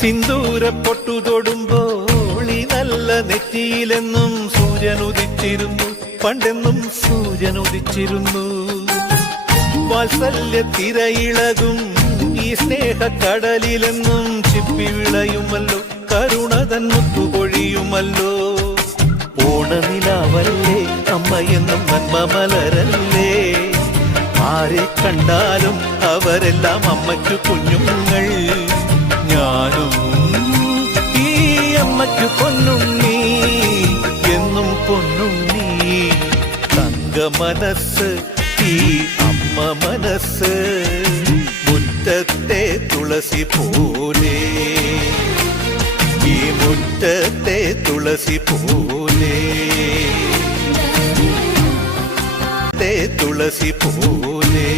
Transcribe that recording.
സിന്ദൂര പൊട്ടു തൊടുമ്പോൾ ഈ നല്ല നെറ്റിയിലെന്നും സൂര്യൻ ഉദിച്ചിരുന്നു, പണ്ടെന്നും സൂര്യൻ ഉദിച്ചിരുന്നു. വാത്സല്യ തിരയിളകും ഈ സ്നേഹക്കടലിലെന്നും ചിപ്പി വിളയുമല്ലോ, കരുണ തൻ മുത്തുപൊഴിയുമല്ലോ. ഓണനിലാവല്ലേ അമ്മയെന്നും നന്മ മലരല്ലേ, ആരെ കണ്ടാലും അവരെല്ലാം അമ്മയ്ക്കു കുഞ്ഞുങ്ങൾ. ഞാനും ഈ അമ്മയ്ക്കു പൊന്നുണ്ണി, എന്നും പൊന്നുണ്ണി. തങ്ക മനസ്സ് ഈ അമ്മ മനസ്സ്, മുറ്റത്തെ തുളസി പോലെ, ഈ മുറ്റത്തെ തുളസി പോലെ, തുളസി പോലെ.